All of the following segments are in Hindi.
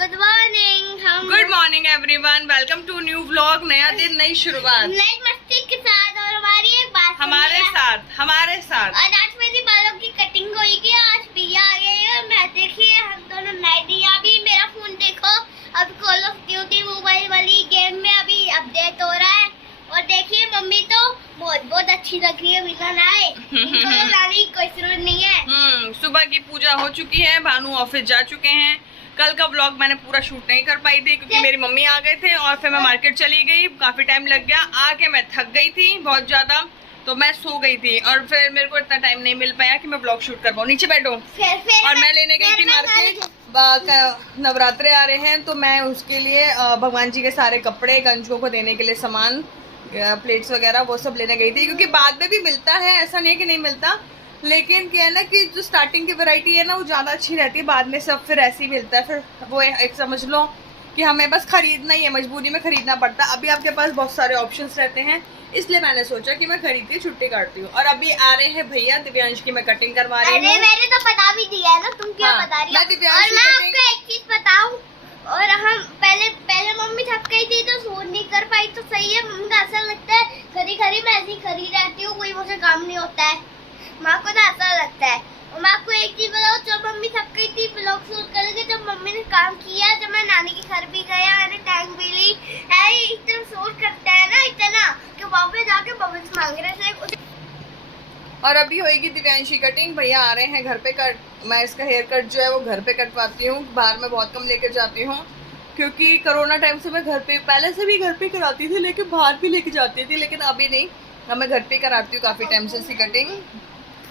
Good morning everyone, welcome to new vlog. नया दिन, नई शुरुआत, नई मस्ती के साथ। और हमारी एक बात हमारे साथ और आज मेरी बालों की कटिंग होगी। आज भैया आ गए हैं। मैं देखिए हम दोनों नाइटी। अभी मेरा फोन देखो, अब कॉल ऑफ ड्यूटी मोबाइल वाली गेम में अभी अपडेट हो रहा है। और देखिए मम्मी तो बहुत अच्छी लग रही है बिना नहाए। इनको नहाने की कोई जरूरत नहीं है। सुबह की पूजा हो चुकी है, भानु ऑफिस जा चुके हैं। कल का व्लॉग मैंने पूरा शूट नहीं कर पाई थी क्योंकि मेरी मम्मी आ गए थे और फिर मैं मार्केट चली गई। काफी टाइम लग गया, आके मैं थक गई थी बहुत ज्यादा, तो मैं सो गई थी और फिर मेरे को इतना टाइम नहीं मिल पाया कि मैं व्लॉग शूट कर पाऊँ। नीचे बैठो। और मैं लेने गई थी मार्केट। नवरात्रे आ रहे हैं तो मैं उसके लिए भगवान जी के सारे कपड़े, गंजों को देने के लिए सामान, प्लेट्स वगैरह वो सब लेने गई थी। क्योंकि बाद में भी मिलता है, ऐसा नहीं कि नहीं मिलता, लेकिन क्या है ना कि जो स्टार्टिंग की वैरायटी है ना वो ज़्यादा अच्छी रहती है। बाद में सब फिर ऐसे ही मिलता है। फिर वो एक समझ लो कि हमें बस खरीदना ही है, मजबूरी में खरीदना पड़ता है। अभी आपके पास बहुत सारे ऑप्शंस रहते हैं, इसलिए मैंने सोचा कि मैं खरीद के छुट्टी काटती हूँ। और अभी आ रहे हैं भैया, दिव्यांश की मैं कटिंग करवा रही हूँ। मैंने तो बता भी दिया है ना, तुम क्या बता रही हो? और मैं आपको एक चीज बताऊं, और हम पहले मम्मी थक गई थी तो फोन नहीं कर पाई, तो सही है। मम्मी को ऐसा लगता है खरी मैं ऐसी खरी रहती हूँ, कोई मुझे काम नहीं होता है। माँ को तो ऐसा लगता है। और मैं आपको एक चीज बताऊँ, जब मम्मी थक गई थी ब्लॉग शूट करके, जब मम्मी ने काम किया, जब मैं नानी के घर भी गया, मैंने टैंक भी ली, इतना शूट करता है ना, इतना कि वापस जाके बबल्स मांग रहे थे। और अभी होएगी दिव्यांश की कटिंग। भैया आ रहे हैं घर पे कट। मैं इसका हेयर कट जो है वो घर पे कटवाती हूँ, बाहर में बहुत कम लेकर जाती हूँ क्योंकि कोरोना टाइम से मैं घर पे, पहले से भी घर पे कराती थी लेकिन बाहर भी लेके जाती थी, लेकिन अभी नहीं, अब मैं घर पे कराती हूँ काफ़ी टाइम से इसकी कटिंग।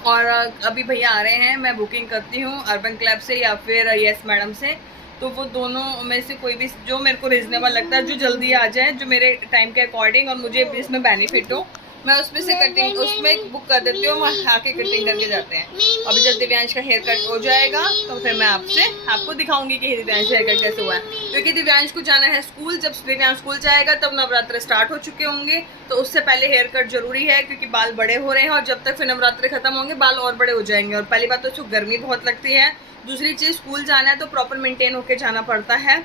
और अभी भैया आ रहे हैं, मैं बुकिंग करती हूँ अर्बन क्लब से या फिर यस मैडम से। तो वो दोनों में से कोई भी जो मेरे को रीजनेबल लगता है, जो जल्दी आ जाए, जो मेरे टाइम के अकॉर्डिंग और मुझे इसमें बेनिफिट हो, मैं उसमें से कटिंग उसमें बुक कर देती हूँ। आके कटिंग करके जाते हैं। अभी जब दिव्यांश का हेयर कट हो जाएगा तो फिर मैं आपको दिखाऊंगी कि दिव्यांश हेयर कट कैसे हुआ है। क्योंकि दिव्यांश को जाना है स्कूल, जब दिव्यांश स्कूल जाएगा तब नवरात्र स्टार्ट हो चुके होंगे, तो उससे पहले हेयर कट जरूरी है क्योंकि बाल बड़े हो रहे हैं और जब तक फिर नवरात्र खत्म होंगे बाल और बड़े हो जाएंगे। और पहली बात तो उसको गर्मी बहुत लगती है, दूसरी चीज स्कूल जाना है तो प्रॉपर मेंटेन होके जाना पड़ता है।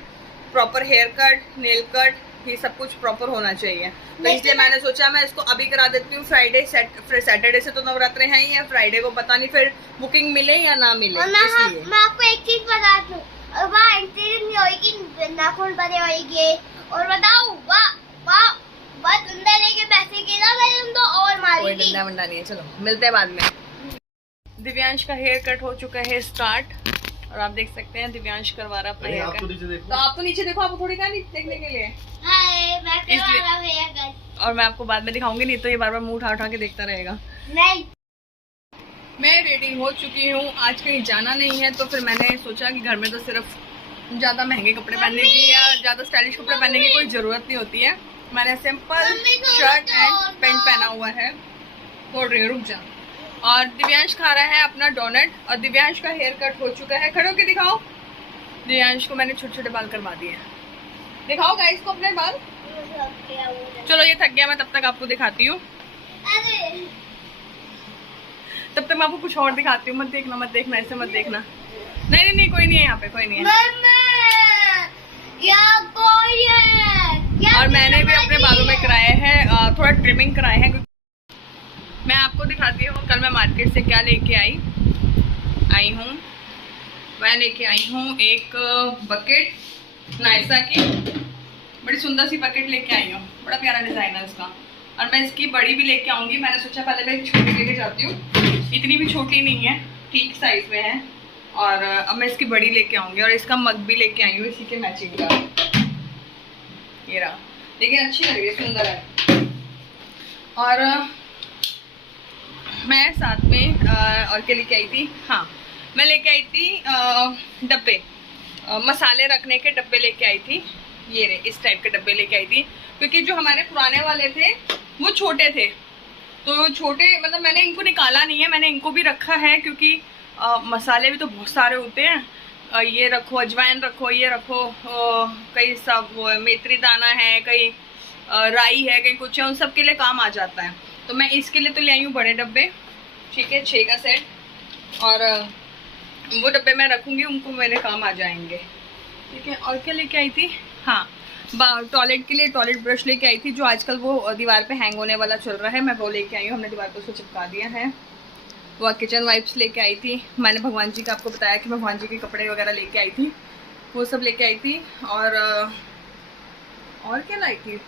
Proper hair cut, nail cut, ये सब कुछ प्रॉपर होना चाहिए। तो इसलिए मैंने सोचा मैं इसको अभी करा देती हूँ। सैटरडे से तो नवरात्रे हैं ही है, फ्राइडे को पता नहीं फिर बुकिंग मिले या ना मिले। इसलिए मैं आपको एक चीज बता दूं, वहाँ एंट्री नहीं होगी, नाखून बड़े होंगे। और बताओ वाह बस अंदर लेके पैसे गिरा मैं तो और मारेगी। कोई डंडा वंडा नहीं है, चलो मिलते हैं बाद में। दिव्यांश का हेयर कट हो चुका है स्टार्ट और आप देख सकते हैं दिव्यांश करवा रहा अपना हेयर कट। तो आप तो नीचे देखो, आपको थोड़ी कहा देखने के लिए। और मैं आपको बाद में दिखाऊंगी, नहीं तो ये बार बार मुंह उठा के देखता रहेगा। नहीं, मैं रेडी हो चुकी हूँ, आज कहीं जाना नहीं है, तो फिर मैंने सोचा कि घर में तो सिर्फ ज़्यादा महंगे कपड़े पहनने की या ज़्यादा स्टाइलिश कपड़े पहनने की कोई ज़रूरत नहीं होती है। मैंने सिंपल शर्ट एंड पैंट पहना हुआ है। बोल रही हूँ रुक जा। और दिव्यांश खा रहा है अपना डोनट और दिव्यांश का हेयर कट हो चुका है। खड़े होके दिखाओ। दिव्यांश को मैंने छोटे छोटे बाल करवा दिए। दिखाओ गाइस को अपने बाल। चलो ये थक गया, मैं तब तक आपको दिखाती हूँ। तब तक मैं आपको कुछ और दिखाती हूँ। मत देखना ऐसे मत देखना। नहीं कोई नहीं है यहाँ पे, कोई नहीं है। और मैंने भी अपने बालों में कराए हैं, थोड़ा ट्रिमिंग कराए हैं। मैं आपको दिखाती हूँ कल मैं मार्केट से क्या लेके आई हूँ। मैं लेके आई हूँ एक बकेट नायसा की, बड़ी सुंदर सी बकेट लेके आई हूँ, बड़ा प्यारा डिज़ाइन है इसका। और मैं इसकी बड़ी भी लेके आऊँगी। मैंने सोचा पहले मैं एक छोटी लेके जाती हूँ, इतनी भी छोटी नहीं है, ठीक साइज़ में है। और अब मैं इसकी बड़ी लेके आऊँगी और इसका मग भी लेके आई हूँ इसी के मैचिंग का। ये रहा, लेकिन अच्छी लग रही है, सुंदर है। और मैं साथ में और क्या लेके आई थी, हाँ मैं लेके आई थी डब्बे, मसाले रखने के डब्बे लेके आई थी। ये रहे, इस टाइप के डब्बे लेके आई थी क्योंकि जो हमारे पुराने वाले थे वो छोटे थे। तो छोटे मतलब मैंने इनको निकाला नहीं है, मैंने इनको भी रखा है क्योंकि मसाले भी तो बहुत सारे होते हैं। ये रखो, अजवाइन रखो, ये रखो, कई सब मेथी दाना है, कई राई है, कहीं कुछ है, उन सब के लिए काम आ जाता है। तो मैं इसके लिए तो ले आई हूँ बड़े डब्बे, ठीक है, 6 का सेट। और वो डब्बे मैं रखूँगी, उनको मेरे काम आ जाएंगे। ठीक है। और क्या लेके आई थी, हाँ टॉयलेट के लिए टॉयलेट ब्रश लेके आई थी, जो आजकल वो दीवार पे हैंग होने वाला चल रहा है, मैं वो लेके आई हूँ। हमने दीवार पे उसको चिपका दिया है। वो किचन वाइप्स लेके आई थी। मैंने भगवान जी का आपको बताया कि भगवान जी के कपड़े वगैरह लेके आई थी, वो सब लेके आई थी। और क्या लाई थी?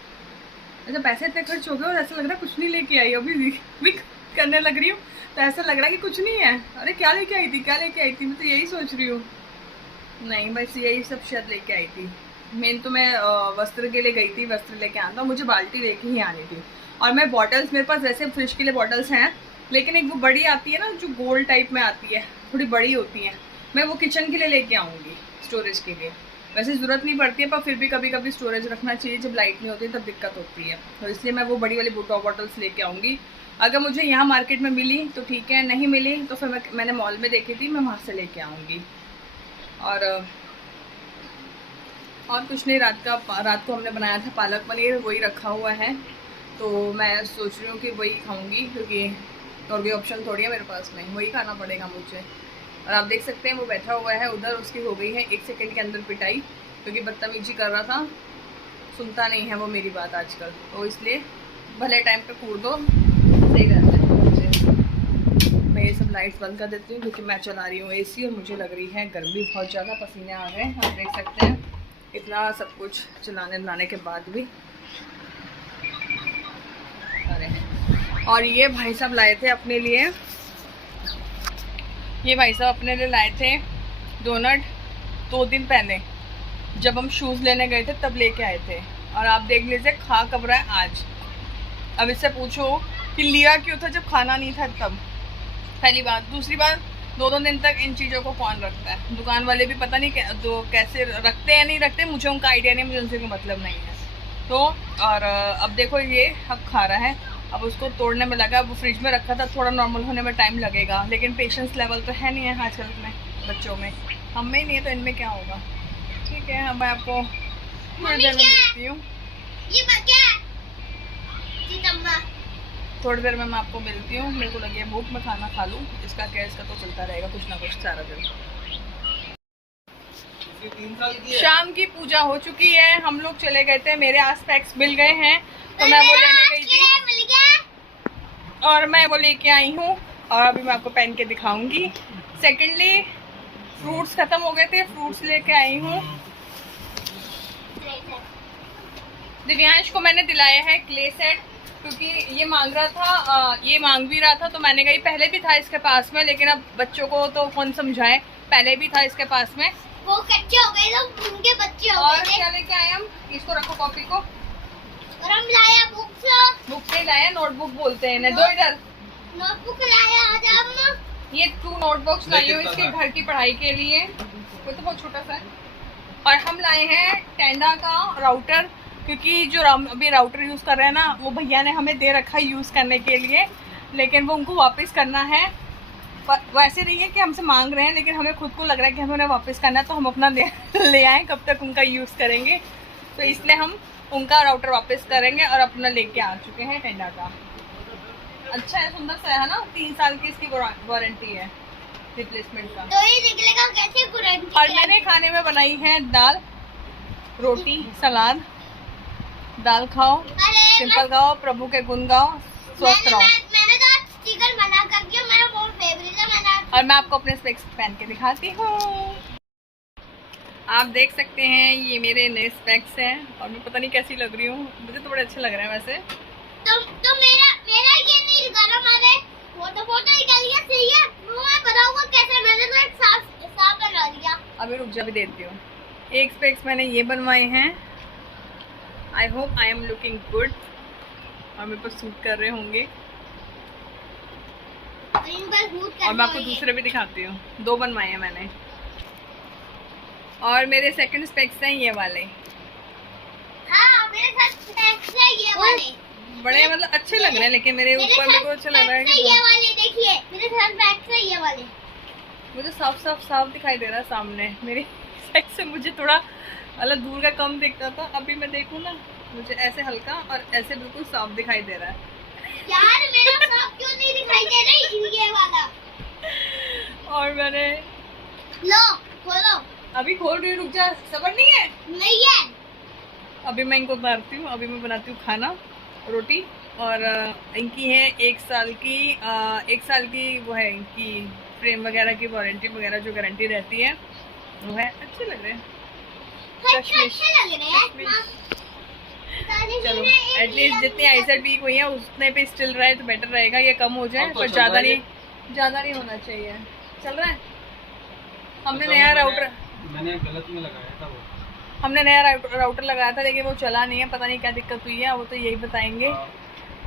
अच्छा, पैसे इतने खर्च हो गए और ऐसा लग रहा है कुछ नहीं लेके आई। अभी भी करने लग रही हूँ तो ऐसा लग रहा है कि कुछ नहीं है। अरे क्या लेके आई थी, क्या लेके आई थी, मैं तो यही सोच रही हूँ। नहीं, बस यही सब शायद लेके आई थी। मेन तो मैं वस्त्र के लिए गई थी, वस्त्र लेके आना था, मुझे बाल्टी लेके ही आनी थी। और मैं बॉटल्स, मेरे पास वैसे फ्रिज के लिए बॉटल्स हैं, लेकिन एक वो बड़ी आती है ना जो गोल टाइप में आती है, थोड़ी बड़ी होती है, मैं वो किचन के लिए लेके आऊँगी, स्टोरेज के लिए। वैसे ज़रूरत नहीं पड़ती है, पर फिर भी कभी कभी स्टोरेज रखना चाहिए, जब लाइट नहीं होती तब दिक्कत होती है, तो इसलिए मैं वो बड़ी वाली बॉटल्स लेके आऊँगी। अगर मुझे यहाँ मार्केट में मिली तो ठीक है, नहीं मिली तो फिर मैंने मॉल में देखी थी, मैं वहाँ से लेके आऊँगी। और कुछ नहीं, रात को हमने बनाया था पालक पनीर, वही रखा हुआ है, तो मैं सोच रही हूँ कि वही खाऊंगी, क्योंकि और कोई ऑप्शन थोड़ी है मेरे पास में, वही खाना पड़ेगा मुझे। और आप देख सकते हैं वो बैठा हुआ है उधर, उसकी हो गई है 1 सेकंड के अंदर पिटाई, क्योंकि बदतमीजी कर रहा था, सुनता नहीं है वो मेरी बात आजकल, तो इसलिए भले टाइम पे कूद दो, सही रहता है मुझे। मैं ये सब लाइट्स बंद कर देती हूँ, क्योंकि मैं चला रही हूँ AC और मुझे लग रही है गर्मी बहुत ज़्यादा, पसीने आ गए, आप देख सकते हैं इतना सब कुछ चलाने के बाद भी। अरे, और ये भाई साहब लाए थे अपने लिए, लाए थे डोनट 2 दिन पहले, जब हम शूज़ लेने गए थे तब लेके आए थे। और आप देख लीजिए खा कब रहा है आज। अब इससे पूछो कि लिया क्यों था जब खाना नहीं था तब, पहली बात। दूसरी बात, 2 दिन तक इन चीज़ों को कौन रखता है? दुकान वाले भी पता नहीं कैसे रखते हैं, नहीं रखते, मुझे उनका आइडिया नहीं, मुझे उनसे कोई मतलब नहीं है। तो और अब देखो ये अब खा रहा है, अब उसको तोड़ने में लगा, वो फ्रिज में रखा था, थोड़ा नॉर्मल होने में टाइम लगेगा, लेकिन पेशेंस लेवल तो है नहीं है आजकल में बच्चों में, हम में ही नहीं है, तो इनमें क्या होगा। ठीक है, अब मैं आपको थोड़ी देर में मिलती हूँ, थोड़ी देर में मैं आपको मिलती हूँ। मेरे को लगी है भूख, मैं खाना खा लूँ, इसका तो चलता रहेगा कुछ ना कुछ सारा दिन। 3 साल की शाम की पूजा हो चुकी है, हम लोग चले गए थे, मेरे आस्पेक्ट्स मिल गए हैं, तो मैं वो लेने गई थी और मैं वो लेके आई हूँ, और अभी मैं आपको पहन के दिखाऊंगी। सेकेंडली, फ्रूट्स खत्म हो गए थे, फ्रूट्स लेके आई हूँ। दिव्यांश को मैंने दिलाया है क्ले सेट, क्योंकि ये मांग रहा था, ये मांग भी रहा था, तो मैंने कही पहले भी था इसके पास में, लेकिन अब बच्चों को तो कौन समझाए, पहले भी था इसके पास में, वो कच्चे हो गए तो उनके बच्चे हो गए। और क्या लेके आए हम, इसको रखो कॉपी को, और हम लाया बुक्स नहीं लाया, नोटबुक बोलते हैं, दो इधर नोटबुक लाया आज हम, ये 2 नोटबुक्स लाई हूँ इसके घर की पढ़ाई के लिए, वो तो बहुत छोटा सा है। और हम लाए हैं टेंडा का राउटर, क्योंकि जो अभी राउटर यूज़ कर रहे हैं ना, वो भैया ने हमें दे रखा है यूज़ करने के लिए, लेकिन वो उनको वापस करना है। वैसे नहीं है कि हमसे मांग रहे हैं, लेकिन हमें खुद को लग रहा है कि हमें उन्हें वापस करना है, तो हम अपना ले आएँ, कब तक उनका यूज़ करेंगे, तो इसलिए हम उनका राउटर वापस करेंगे और अपना लेके आ चुके हैं टेंडा का। अच्छा है, सुंदर सा है ना, 3 साल की इसकी वारंटी है रिप्लेसमेंट का। तो ये निकलेगा कैसे वारंटी? और मैंने खाने में बनाई है दाल, रोटी, सलाद। दाल खाओ, सिंपल खाओ, प्रभु के गुण गाओ, स्वस्थ रहो। मैंने तो चिकन बना करके, मेरा बहुत फेवरेट है, मैंने। और मैं आपको अपने स्पेक्स पहन के दिखाती हूँ। आप देख सकते हैं ये मेरे नए स्पेक्स हैं, और मैं पता नहीं कैसी लग रही हूँ, मुझे तो बड़े अच्छे लग रहे हैं वैसे। तो मेरा ये नहीं गाना मारे, वो तो फोटो निकाल लिया, सही है, मैं बताऊंगा कैसे, मैंने तो एक साफ बना दिया। अभी रुक जा, भी देती हूँ। एक स्पेक्स मैंने ये बनवाए हैं, I hope I am looking good, और मेरे पर सूट कर रहे होंगे। और मैं आपको दूसरे भी दिखाती हूँ, 2 बनवाए हैं मैंने। और मेरे सेकंड स्पेक्स हैं ये वाले। हाँ, मेरे साथ स्पेक्स है ये वाले, बड़े मतलब अच्छे लग रहे हैं, लेकिन मेरे ऊपर मेरे को अच्छा लग रहा है कि ये वाले देखिए, मेरे साथ स्पेक्स है ये वाले। मुझे साफ दिखाई दे रहा है सामने, मेरी साइड से मुझे थोड़ा मतलब दूर का कम दिखता था, अभी मैं देखूँ ना, मुझे ऐसे हल्का और ऐसे बिल्कुल साफ दिखाई दे रहा है। यार मेरा साफ क्यों नहीं दिखाई दे रहा है ये वाला? और मैंने लो खोलो, अभी खोल रही हूँ, रुक जा, सबर नहीं है? नहीं है। अभी मैं इनको उतारती हूँ, अभी मैं बनाती हूँ खाना, रोटी। और इनकी है 1 साल की 1 साल की वो है इनकी फ्रेम वगैरह की वारंटी वगैरह, जो गारंटी रहती है वो है। अच्छे लग रहे हैं, अच्छे लग रहे हैं। चलो एटलीस्ट जितनी आईसेट वीक हुई है उतने पे स्टिल रहे तो बेटर रहेगा। ये कम हो जाए पर ज़्यादा नहीं होना चाहिए। चल रहा है। हमने नया राउटर, मैंने गलत में लगाया था वो। हमने नया राउटर लगाया था लेकिन वो चला नहीं है, पता नहीं क्या दिक्कत हुई है, वो तो यही बताएंगे।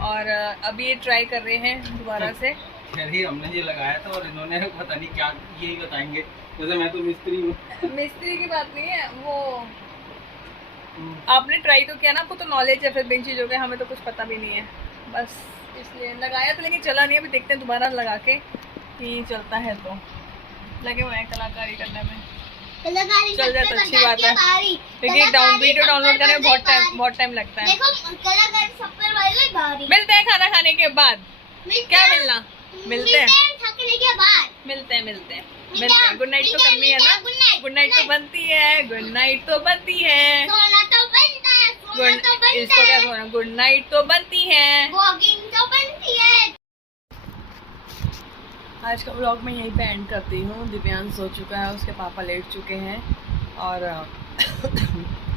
और अभी ये ट्राई कर रहे हैं दोबारा से। हमने ये लगाया था और इन्होंने पता नहीं क्या, यही बताएंगे। जैसे मैं तो मिस्त्री हूँ। मिस्त्री की बात नहीं है वो, आपने ट्राई तो किया ना, आपको तो नॉलेज है फिर बिन चीज़ों के, हमें तो कुछ पता भी नहीं है, बस इसलिए लगाया था लेकिन चला नहीं। अभी देखते हैं दोबारा लगा के कि चलता है तो। लगे हुए हैं कलाकारी करने में, चल जाए तो अच्छी बात है। क्योंकि वीडियो डाउनलोड करने में बहुत टाइम लगता है। मिलते हैं खाना खाने के बाद। क्या मिलना? मिलते हैं। गुड नाइट तो करनी है ना, गुड नाइट तो बनती है, गुड नाइट तो बनती है, इसको क्या सोना, गुड नाइट तो बनती है। आज का व्लॉग मैं यहीं पे एंड करती हूँ। दिव्यांश सो चुका है, उसके पापा लेट चुके हैं और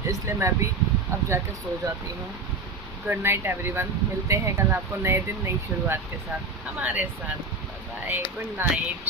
इसलिए मैं भी अब जाके सो जाती हूँ। गुड नाइट एवरीवन, मिलते हैं कल आपको नए दिन नई शुरुआत के साथ हमारे साथ। Bye bye, good night.